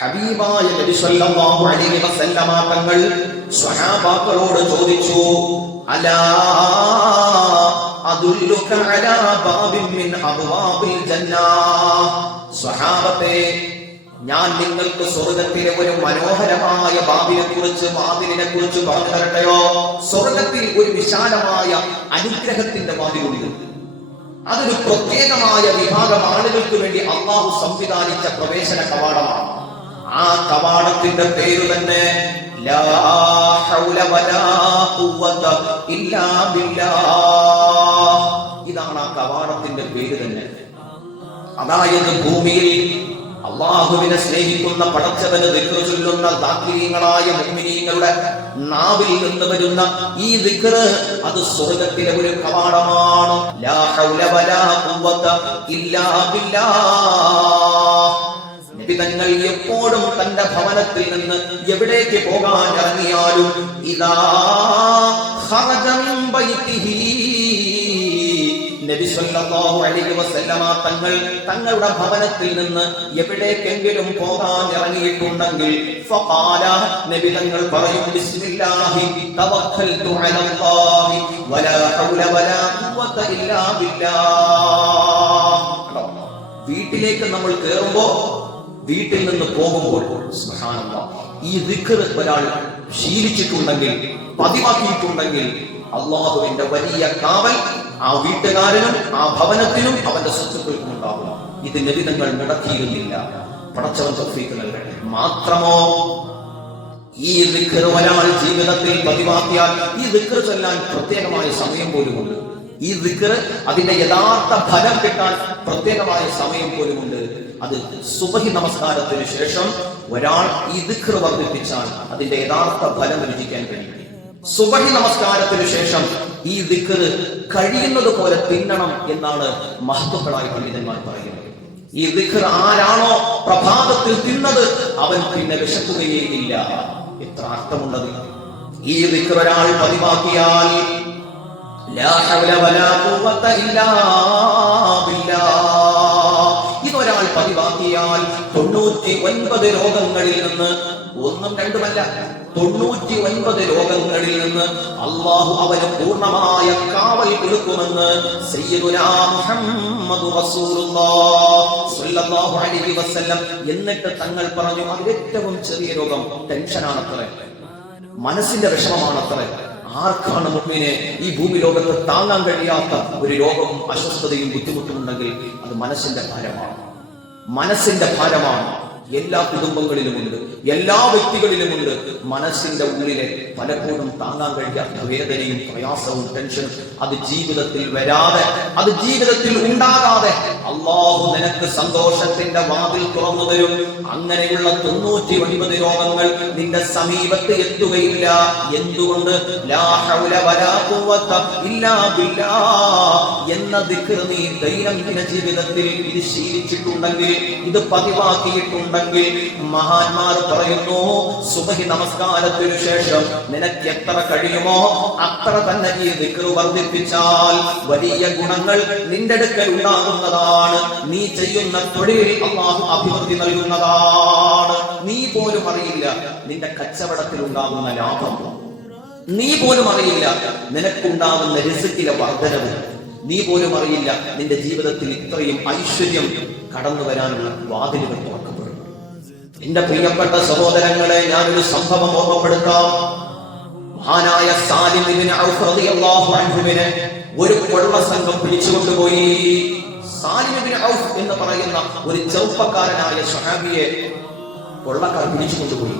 ഹബീബായ നബി സല്ലല്ലാഹു അലൈഹി വസല്ലമ തങ്ങൾ സ്വഹാബാക്കളോട് ചോദിച്ചു, അലാ അദുല്ലുക അലാ ബാബിൻ മിൻ അബ്വാബിൽ ജന്നah. സ്വഹാബത്തെ, ഞാൻ നിങ്ങൾക്ക് സ്വർഗ്ഗത്തിലെ ഒരു മനോഹരമായ വാതിലിനെ കുറിച്ച് പറഞ്ഞു തരട്ടെയോ? സ്വർഗ്ഗത്തിൽ ഒരു വിശാലമായ അനുഗ്രഹത്തിന്റെ വാതിലുണ്ട്. അതൊരു പ്രത്യേകമായ വിഭാഗം ആളുകൾക്ക് വേണ്ടി അല്ലാഹു സംവിധാനിച്ച പ്രവേശന കവാടമാണ്. ആ കവാടത്തിന്റെ പേര് തന്നെ ലാ ഹൗല വലാ ഖുവത ഇല്ലാ ബില്ലാഹ്. ഇതാണ് ആ കവാടത്തിന്റെ പേര് തന്നെ. അതായത് ഭൂമിയിൽ അല്ലാഹുവിനെ സ്നേഹിക്കുന്ന പടച്ചവന് ദിക്ർ ചൊല്ലുന്ന ദാഖിലീങ്ങളായ മുഅ്മിനീങ്ങളുടെ നാവിൽ നിന്ന് വരുന്ന ഈ ദിക്ർ, അത് സ്വർഗ്ഗത്തിലെ ഒരു കവാടമാണ്. ലാ ഹൗല വലാ ഖുവത ഇല്ലാ ബില്ലാഹ്. നബി തങ്ങൾ എപ്പോഴും തന്റെ ഭവനത്തിൽ നിന്ന് എവിടേക്ക് പോകാൻ ഇറങ്ങിയാലും ഇദാ ഖറജ മിൻ ബൈതിഹി, നബി സല്ലല്ലാഹു അലൈഹി വസല്ലമ തങ്ങൾ തങ്ങളുടെ ഭവനത്തിൽ നിന്ന് എവിടേക്കെങ്കിലും പോകാൻ ഇറങ്ങിയിട്ടുണ്ടെങ്കിൽ ഫഖാല, നബി തങ്ങൾ പറയും, ബിസ്മില്ലാഹി തവക്കൽതു അലല്ലാഹി വലാ ഹൗല വലാ ഖുവത ഇല്ലാ ബില്ലാഹ്. വീട്ടിലേക്ക് നമ്മൾ കയറുമ്പോ, വീട്ടിൽ നിന്ന് പോകുമ്പോൾ സുബ്ഹാനല്ലാഹ്, ഈ ദിക്ർ ഒരാൾ ശീലിച്ചിട്ടുണ്ടെങ്കിൽ, പതിവാക്കിയിട്ടുണ്ടെങ്കിൽ, അല്ലാഹുവിന്റെ വലിയ കാവൽ ആ വീട്ടുകാരനും ആ ഭവനത്തിനും അവന്റെ സ്വത്തുക്കൾക്കും ഉണ്ടാകും. ഇത് നബി തങ്ങൾ മുടക്കിയിരുന്നില്ല. പടച്ചവൻ തൗഫീഖ് നൽകട്ടെ. മാത്രമോ, ഈ ദിക്ർ ഒരാൾ ജീവിതത്തിൽ പതിവാക്കിയാൽ ഈ ദിക്ർ ചൊല്ലാൻ പ്രത്യേകമായ സമയം പോലുമുണ്ട്. ഈ ദിക്ർ അതിന്റെ യഥാർത്ഥ ഫലം കിട്ടാൻ പ്രത്യേകമായ സമയം പോലുമുണ്ട്. അത് സുബഹി നമസ്കാരത്തിന് ശേഷം ഒരാൾ ഈ ദിക്ർ വർദ്ധിപ്പിച്ചാൽ അതിന്റെ യഥാർത്ഥ ഫലം രുചിക്കാൻ കഴിയും. സുബഹി നമസ്കാരത്തിന് ശേഷം ഈ ദിക്ർ കഴിയുന്നത് പോലെ തിന്നണം എന്നാണ് മഹത്തുക്കളായ പണ്ഡിതന്മാർ പറയുന്നത്. ഈ ദിക്ർ ആരാണോ പ്രഭാതത്തിൽ തിന്നത്, അവൻ പിന്നെ വിശക്കുകയേ ഇല്ല. എത്ര അർത്ഥമുള്ളത്! ഈ ദിക്ർ ഒരാൾ പതിവാക്കിയാൽ ലാ ഹൗല വലാ ഖുവത ഇല്ലാ ബില്ലാഹ്, ഇതൊരാൾ പതിവാക്കിയാൽ 99 രോഗങ്ങളിൽ നിന്ന്, ഒന്നും രണ്ടുമല്ല, 99 രോഗങ്ങളിൽ നിന്ന് അല്ലാഹു അവന് പൂർണ്ണമായ കാവൽ കൊടുക്കുമെന്ന് സയ്യിദുനാ മുഹമ്മദ് റസൂലുള്ളാഹി സ്വല്ലല്ലാഹു അലൈഹി വസല്ലം. എന്നിട്ട് തങ്ങൾ പറഞ്ഞു, ഏറ്റവും ചെറിയ രോഗം ടെൻഷനാണത്രേ, മനസ്സിന്റെ വിഷമമാണത്രേ. ആർക്കാണ് മുഅ്മിനെ ഈ ഭൂമി ലോകത്ത് താങ്ങാൻ കഴിയാത്ത ഒരു രോഗവും അസ്വസ്ഥതയും ബുദ്ധിമുട്ടുമുണ്ടെങ്കിൽ അത് മനസ്സിന്റെ ഭാരമാണ്. മനസ്സിന്റെ ഭാരമാണ്. എല്ലാ കുടുംബങ്ങളിലുമുണ്ട്, എല്ലാ വ്യക്തികളിലുമുണ്ട്. മനസ്സിന്റെ ഉള്ളിലെ പലപ്പോഴും താങ്ങാൻ കഴിയാത്ത വേദനയും പ്രയാസവും ടെൻഷനും, അത് ജീവിതത്തിൽ വരാതെ, അത് ജീവിതത്തിൽ ഉണ്ടാകാതെ അല്ലാഹു നിനക്ക് സന്തോഷത്തിന്റെ വാതിൽ തുറന്നു തരും. അങ്ങനെയുള്ള 99 രോഗങ്ങൾ നിന്റെ സമീപത്ത് എത്തുകയില്ല. എന്തുകൊണ്ട്? ലാ ഹൗല വലാ ഖുവത ഇല്ലാ ബില്ലാഹ് എന്ന ദിക്ർ നീ ദൈനംദിന ജീവിതത്തിൽ ഇത് ശീലിച്ചിട്ടുണ്ടെങ്കിൽ, ഇത് പതിവാക്കിയിട്ടുണ്ടെങ്കിൽ, മഹാന്മാർ പറയുന്നു, സുബഹി നമസ്കാരത്തിനു ശേഷം നിനക്ക് എത്ര കഴിയുമോ അത്ര തന്നെ ഈ ദിക്ർ വർദ്ധിപ്പിച്ചാൽ വലിയ ഗുണങ്ങൾ നിന്റെ അടുക്കൽ ഉണ്ടാകുന്നതാണ്. നീ ചെയ്യുന്ന തൊഴിലിൽ അല്ലാഹു അഭിവൃദ്ധി നൽകുന്നതാണ്. നീ പോലും അറിയില്ല നിന്റെ കച്ചവടത്തിൽ ഉണ്ടാകുന്ന ലാഭം. നീ പോലും അറിയില്ല നിനക്കുണ്ടാകുന്ന റിസ്കിലെ വർധനവ്. നീ പോലും അറിയില്ല നിന്റെ ജീവിതത്തിൽ ഇത്രയും ഐശ്വര്യം കടന്നു വരാനുള്ള വാതിലുകൾ തുറക്കപ്പെടും. എന്റെ പ്രിയപ്പെട്ട സഹോദരങ്ങളെ, ഞാനൊരു സംഭവം ഓർമ്മപ്പെടുത്താം. മഹാനായ സാലിം ഇബ്നു ഔഫ് റളിയല്ലാഹു അൻഹുവിനെ ഒരു കൊള്ള സംഘം പിടിച്ചുകൊണ്ടുപോയി. സാലിം ഇബ്നു ഔഫ് എന്ന് പറയുന്ന ഒരു ചെറുപ്പക്കാരനായ സ്വഹാബിയെ കൊള്ളക്കാർ പിടിച്ചുകൊണ്ടുപോയി.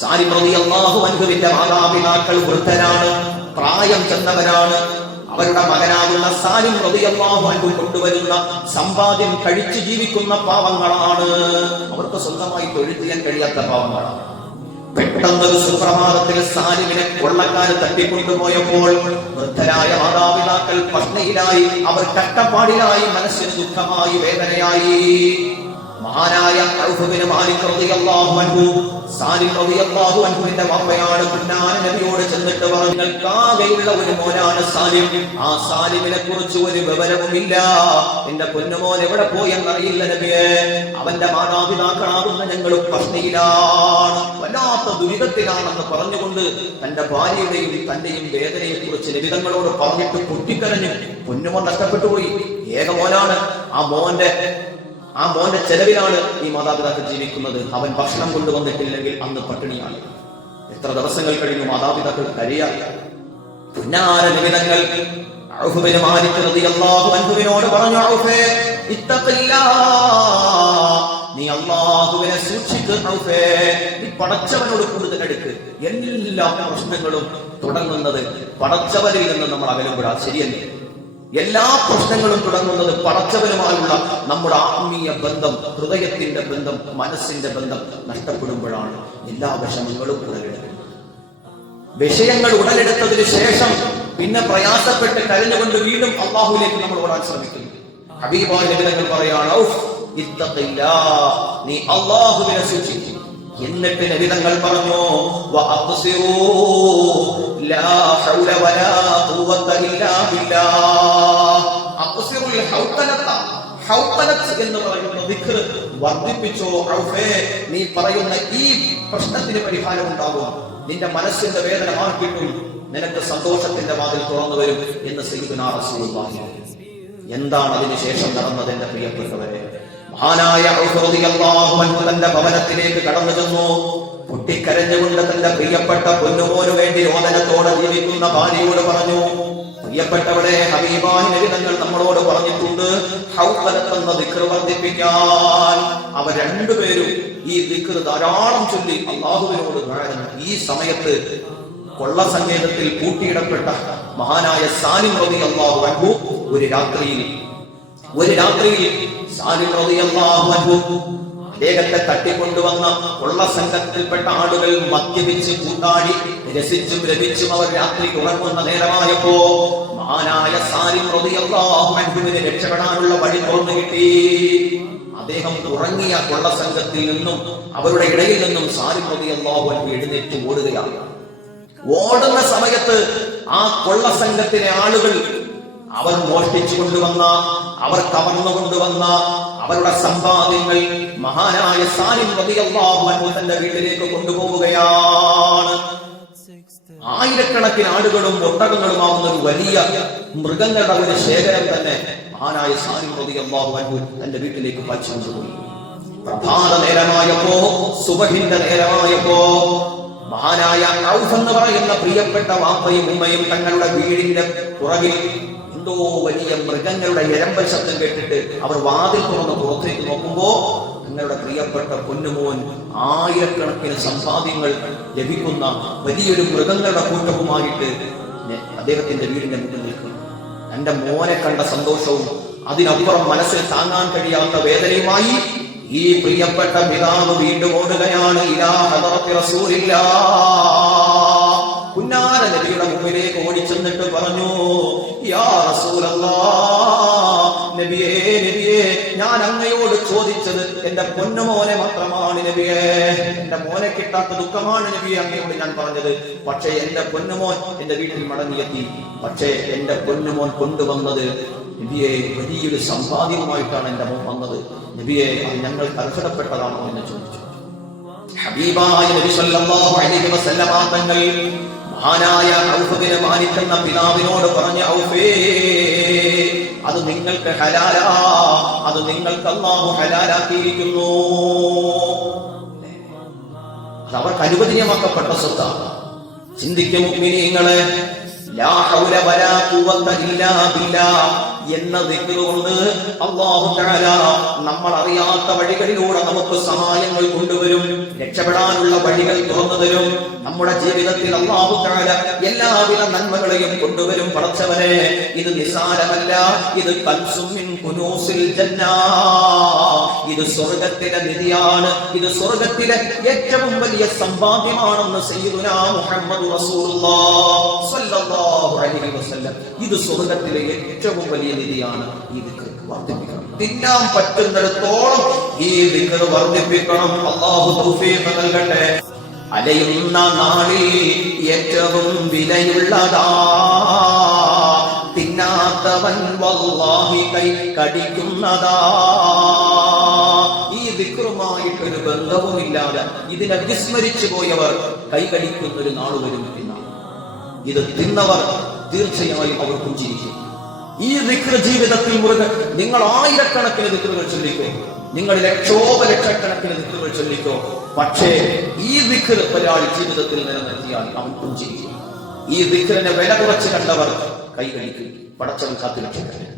സാലിം റളിയല്ലാഹു അൻഹുവിന്റെ മാതാപിതാക്കൾ വൃദ്ധരാണ്, പ്രായം ചെന്നവരാണ്. അവരുടെ മകനാകുന്ന സാലിം റളിയല്ലാഹു അൻഹു കൊണ്ടുവരുന്ന സമ്പാദ്യം കഴിച്ചു ജീവിക്കുന്ന പാവങ്ങളാണ്. അവർക്ക് സ്വന്തമായി തൊഴിൽ ചെയ്യാൻ കഴിയാത്ത പാവങ്ങളാണ്. പെട്ടെന്നൊരു സുപ്രഭാതത്തിൽ സാലിമിനെ കൊള്ളക്കാര് തട്ടിക്കൊണ്ടുപോയപ്പോൾ വൃദ്ധരായ മാതാപിതാക്കൾ പഷ്ണയിലായി, അവർ കട്ടപ്പാടിലായി, മനസ്സിന് ദുഃഖമായി, വേദനയായി. മഹാനായ ഔഫ് ബിൻ മാലിക് റളിയല്ലാഹു അൻഹു, സാലിം റളിയല്ലാഹു അൻഹുവിന്റെ വാപ്പയാണ് പുന്നാര നബിയോട് ചെന്നിട്ട് പറഞ്ഞു, നിങ്ങൾക്കാകെയുള്ള ഒരു മോനാണ് സാലിം, ആ സാലിമിനെ കുറിച്ച് ഒരു വിവരവുമില്ല, എന്റെ പൊന്നുമോൻ എവിടെ പോയെന്നറിയില്ല നബിയെ, അവന്റെ മാതാപിതാക്കളാകുന്ന ഞങ്ങളും പത്നിയിലാണ്, വല്ലാത്ത ദുരിതത്തിലാണെന്ന് പറഞ്ഞുകൊണ്ട് തന്റെ ഭാര്യയുടെയും തന്റെയും വേദനയെ കുറിച്ച് നബി തങ്ങളോട് പറഞ്ഞിട്ട് പൊട്ടിക്കരഞ്ഞു. പൊന്നുമോൻ നഷ്ടപ്പെട്ടുപോയി, ഏക മോനാണ്, ആ മോന്റെ ചെലവിലാണ് ഈ മാതാപിതാക്കൾ ജീവിക്കുന്നത്, അവൻ ഭക്ഷണം കൊണ്ടുവന്നിട്ടില്ലെങ്കിൽ അന്ന് പട്ടിണിയാണ്. എത്ര ദിവസങ്ങൾ കഴിഞ്ഞു മാതാപിതാക്കൾ കഴിയാൻ. പുന്നാര നിമിതങ്ങൾ ഔഫ് ബിൻ മാലിക് റളിയല്ലാഹു അൻഹുവിനോട് പറഞ്ഞു, ഔഫേ ഇത്തഖില്ലാഹ്, നീ അല്ലാഹുവിനെ സൂക്ഷിക്ക് ഔഫേ, നീ പടച്ചവനോട് കൂടുതൽ അടുക്ക്. എല്ലാ പ്രശ്നങ്ങളും തുടങ്ങുന്നത് പടച്ചവനിൽ നിന്ന് നമ്മൾ അകലുമ്പോഴാ, ശരിയല്ലേ? എല്ലാ പ്രശ്നങ്ങളും തുടങ്ങുന്നത് പടച്ചവനുമായുള്ള നമ്മുടെ ആത്മീയ ബന്ധം, ഹൃദയത്തിന്റെ ബന്ധം, മനസ്സിന്റെ ബന്ധം നഷ്ടപ്പെടുമ്പോഴാണ് എല്ലാ വിഷമങ്ങളും ഉടലെടുക്കുന്നത്. വിഷയങ്ങൾ ഉടലെടുത്തതിന് ശേഷം പിന്നെ പ്രയാസപ്പെട്ട് കരഞ്ഞുകൊണ്ട് വീണ്ടും അള്ളാഹുവിലേക്ക് നമ്മൾ ഓടാൻ ശ്രമിക്കുന്നു. ഹബീബായ നബി തങ്ങൾ പറയാണ്, ഔഫ് ഇത്തഖില്ലാഹ്, നീ അല്ലാഹുവിനെ സൂക്ഷിക്കുക. എന്നിട്ട് നബി തങ്ങൾ പറഞ്ഞു, വഅബ്സിറൂ ലാ ഹൗല വലാ ഖുവത ഇല്ലാ ബില്ലാഹ്. അബ്സിറുൽ ഹൗതലത, ഹൗതലത്ത് എന്ന് പറയുന്ന ദിക്ർ വർദ്ധിപ്പിച്ചോ ഔഫേ, നീ പറയുന്ന ഈ പ്രശ്നത്തിന് പരിഹാരം ഉണ്ടാകും, നിന്റെ മനസ്സിന്റെ വേദന മാറ്റിയിട്ടും നിനക്ക് സന്തോഷത്തിന്റെ വാതിൽ തുറന്നു വരും എന്ന് സയ്യിദുനാ റസൂലുള്ളാഹി. എന്താണ് അതിനുശേഷം നടന്നത് എന്റെ പ്രിയപ്പെട്ടവരെ? മഹാനായ ഔഫ് റളിയല്ലാഹു അൻഹു തന്റെ ഭവനത്തിലേക്ക് കടന്നു ചെന്നു. പൊട്ടിക്കരഞ്ഞുകൊണ്ട് തന്റെ പ്രിയപ്പെട്ട പൊന്നുമോനു വേണ്ടി രോദനത്തോടെ ജീവിക്കുന്ന ഭാര്യയോട് പറഞ്ഞു, പ്രിയപ്പെട്ടവരെ, ഹബീബായ നബി തങ്ങൾ നമ്മളോട് പറഞ്ഞിട്ടുണ്ട് ഹൗഖലത്ത് എന്ന ദിക്ർ വർദ്ധിപ്പിക്കാൻ. അവർ രണ്ടുപേരും ഈ ദിക്ർ ധാരാളം ചൊല്ലി അല്ലാഹുവിനോട് ദുആ. ഈ സമയത്ത് കൊള്ളസങ്കേതത്തിൽ പൂട്ടിയിടപ്പെട്ട മഹാനായ സാലിം റളിയല്ലാഹു അൻഹു ഒരു രാത്രിയിൽ സാലിം റളിയല്ലാഹു അൻഹു അദ്ദേഹത്തെ തട്ടിക്കൊണ്ടുവന്ന കൊള്ളസംഘത്തിൽപ്പെട്ട ആളുകൾ മദ്യപിച്ച് കൂട്ടാടി രസിച്ചും രമിച്ചും അവർ രാത്രി ഉറങ്ങുന്ന നേരമായപ്പോ മഹാനായ സാലിം റളിയല്ലാഹു അൻഹുവിനെ രക്ഷപ്പെടാനുള്ള വഴി തുറന്നു കിട്ടി. അദ്ദേഹം ഉറങ്ങിയ കൊള്ളസംഘത്തിൽ നിന്നും അവരുടെ ഇടയിൽ നിന്നും സാലിം റളിയല്ലാഹു അൻഹു എഴുന്നേറ്റ് ഓടുകയാണ്. ഓടുന്ന സമയത്ത് ആ കൊള്ളസംഘത്തിലെ ആളുകൾ അവർ മോഷ്ടിച്ചു കൊണ്ടുവന്ന, അവർ കവർന്നു കൊണ്ടുവന്ന അവരുടെ സമ്പാദ്യങ്ങൾ മഹാനായ സാലിം റളിയല്ലാഹു അൻഹു തന്റെ വീട്ടിലേക്ക് കൊണ്ടുപോവുകയാണ്. ആയിരക്കണക്കിന് ആടുകളും ഒട്ടകങ്ങളുമാവുന്ന ഒരു വലിയ മൃഗങ്ങളുടെ ഒരു ശേഖരം തന്നെ മഹാനായ സാലിം റളിയല്ലാഹു അൻഹു തന്റെ വീട്ടിലേക്ക് പറിച്ചു കൊണ്ടുപോയി. പ്രഭാത നേരമായപ്പോ, സുബഹിന്റെ നേരമായപ്പോ മഹാനായ ഔഫ് എന്ന് പറയുന്ന പ്രിയപ്പെട്ട വാപ്പയും ഉമ്മയും തങ്ങളുടെ വീടിന്റെ പുറകിൽ എന്തോ വലിയ മൃഗങ്ങളുടെ എരമ്പൽ ശബ്ദം കേട്ടിട്ട് അവർ വാതിൽ തുറന്ന് പുറത്തേക്ക് നോക്കുമ്പോ തങ്ങളുടെ പ്രിയപ്പെട്ട പൊന്നുമോൻ ആയിരക്കണക്കിന് സമ്പാദ്യങ്ങൾ ലഭിക്കുന്ന വലിയൊരു മൃഗങ്ങളുടെ കൂട്ടവുമായിട്ട് അദ്ദേഹത്തിന്റെ വീടിന്റെ മുന്നിൽ നിൽക്കുന്നു. തന്റെ മോനെ കണ്ട സന്തോഷവും അതിനപ്പുറം മനസ്സിൽ താങ്ങാൻ കഴിയാത്ത വേദനയുമായി ഈ പ്രിയപ്പെട്ട പിതാവ് വീണ്ടും ഓടുകയാണ്. ഇലാ ഹദറത്തി റസൂലില്ലാഹ്, പുന്നാര നബിയുടെ മുമ്പിലേക്ക് ഓടിച്ചെന്നിട്ട് പറഞ്ഞു, യാ റസൂലല്ലാഹ്, നബിയേ നബിയേ, ഞാൻ അങ്ങയോട് ചോദിച്ചത് എന്റെ പൊന്നുമോനെ മാത്രമാണ് നബിയേ, എന്റെ മോനെ കിട്ടാത്ത ദുഃഖമാണ് നബിയെ അങ്ങയോട് ഞാൻ പറഞ്ഞത്. പക്ഷേ എന്റെ പൊന്നുമോൻ എന്റെ വീട്ടിൽ മടങ്ങിയെത്തി. പക്ഷേ എന്റെ പൊന്നുമോൻ കൊണ്ടുവന്നത് നബിയെ വലിയൊരു സമ്പാദ്യവുമായിട്ടാണ് എന്റെ മോൻ വന്നത്. നബിയെ അത് ഞങ്ങൾക്ക് അർഹതപ്പെട്ടതാണോ എന്ന് ചോദിച്ചു. ഹബീബായ നബി സല്ലല്ലാഹു അലൈഹി വസല്ലമ തങ്ങൾ മഹാനായ ഔഫ് ബിൻ മാലിക് എന്ന പിതാവിനോട് പറഞ്ഞു, ഔഫേ, അത് നിങ്ങൾക്ക് ഹലാലാ, അത് നിങ്ങൾക്ക് അല്ലാഹു ഹലാലാക്കിയിരിക്കുന്നു. അത് അവർക്ക് അനുവദനീയമാക്കപ്പെട്ട സ്വത്താണ്. ചിന്തിക്കും മുഅ്മിനീങ്ങളെ, ലാ ഹൗല വലാ ഖുവത ഇല്ലാ ബില്ലാഹ് എന്ന ദിക്ർ കൊണ്ട് അല്ലാഹു തആല നമ്മൾ അറിയാത്ത വഴികളിലൂടെ നമുക്ക് സഹായങ്ങൾ കൊണ്ടുവരും, രക്ഷപ്പെടാനുള്ള വഴികൾ തുറന്നു തരും. നമ്മുടെ ജീവിതത്തിൽ അല്ലാഹു തആല എല്ലാവിധ നന്മകളെയും കൊണ്ടുവരും. പടച്ചവനെ, ഇത് നിസാരമല്ല, ഇത് കൻസും മിൻ കുനൂസിൽ ജന്നാ, ഇത് സ്വർഗ്ഗത്തിലെ നിധിയാണ്, ഇത് സ്വർഗ്ഗത്തിലെ ഏറ്റവും വലിയ സമ്പാദ്യമാണെന്ന് സയ്യിദുനാ മുഹമ്മദ് റസൂലുള്ളാഹി സ്വല്ലല്ലാഹു അലൈഹി വസല്ലം. ഇത് സ്വർഗ്ഗത്തിലെ ഏറ്റവും വലിയ നിധിയാണ്. ഈ ദിക്ർ വർദ്ധിപ്പിക്കണം. തിന്നാൻ പറ്റുന്നിടത്തോളം ഈ ദിക്ർ വർദ്ധിപ്പിക്കണം. അല്ലാഹു തൗഫീഖ് നൽകട്ടെ. അലയുന്ന നാളിൽ ഏറ്റവും വിലയുള്ളതാ തിന്നാത്തവൻ വല്ലാഹി കൈ കടിക്കുന്നതാ. ഈ ദിക്റുമായിട്ടൊരു ബന്ധവുമില്ലാതെ ഇതിനെ വിസ്മരിച്ചു പോയവർ കൈകടിക്കുന്നൊരു നാൾ വരും എന്നാണ്. ഇത് തിന്നവർ തീർച്ചയായും അവർ പുഞ്ചിരിക്കും. ഈ ദിക്ർ ജീവിതത്തിൽ മുറുകെ നിങ്ങൾ ആയിരക്കണക്കിന് ദിക്റുകൾ ചൊല്ലിക്കോ, നിങ്ങൾ ലക്ഷോപലക്ഷക്കണക്കിന് ദിക്റുകൾ ചൊല്ലിക്കോ. പക്ഷേ ഈ ദിക്ർ ഒരാൾ ജീവിതത്തിൽ നിലനിർത്തിയാൽ അവൻ പുഞ്ചിരിക്കും. ഈ ദിക്റിനെ വില കുറച്ച് കണ്ടവർ കൈകടിക്കും. പടച്ചവൻ കാത്തുരക്ഷിക്കട്ടെ.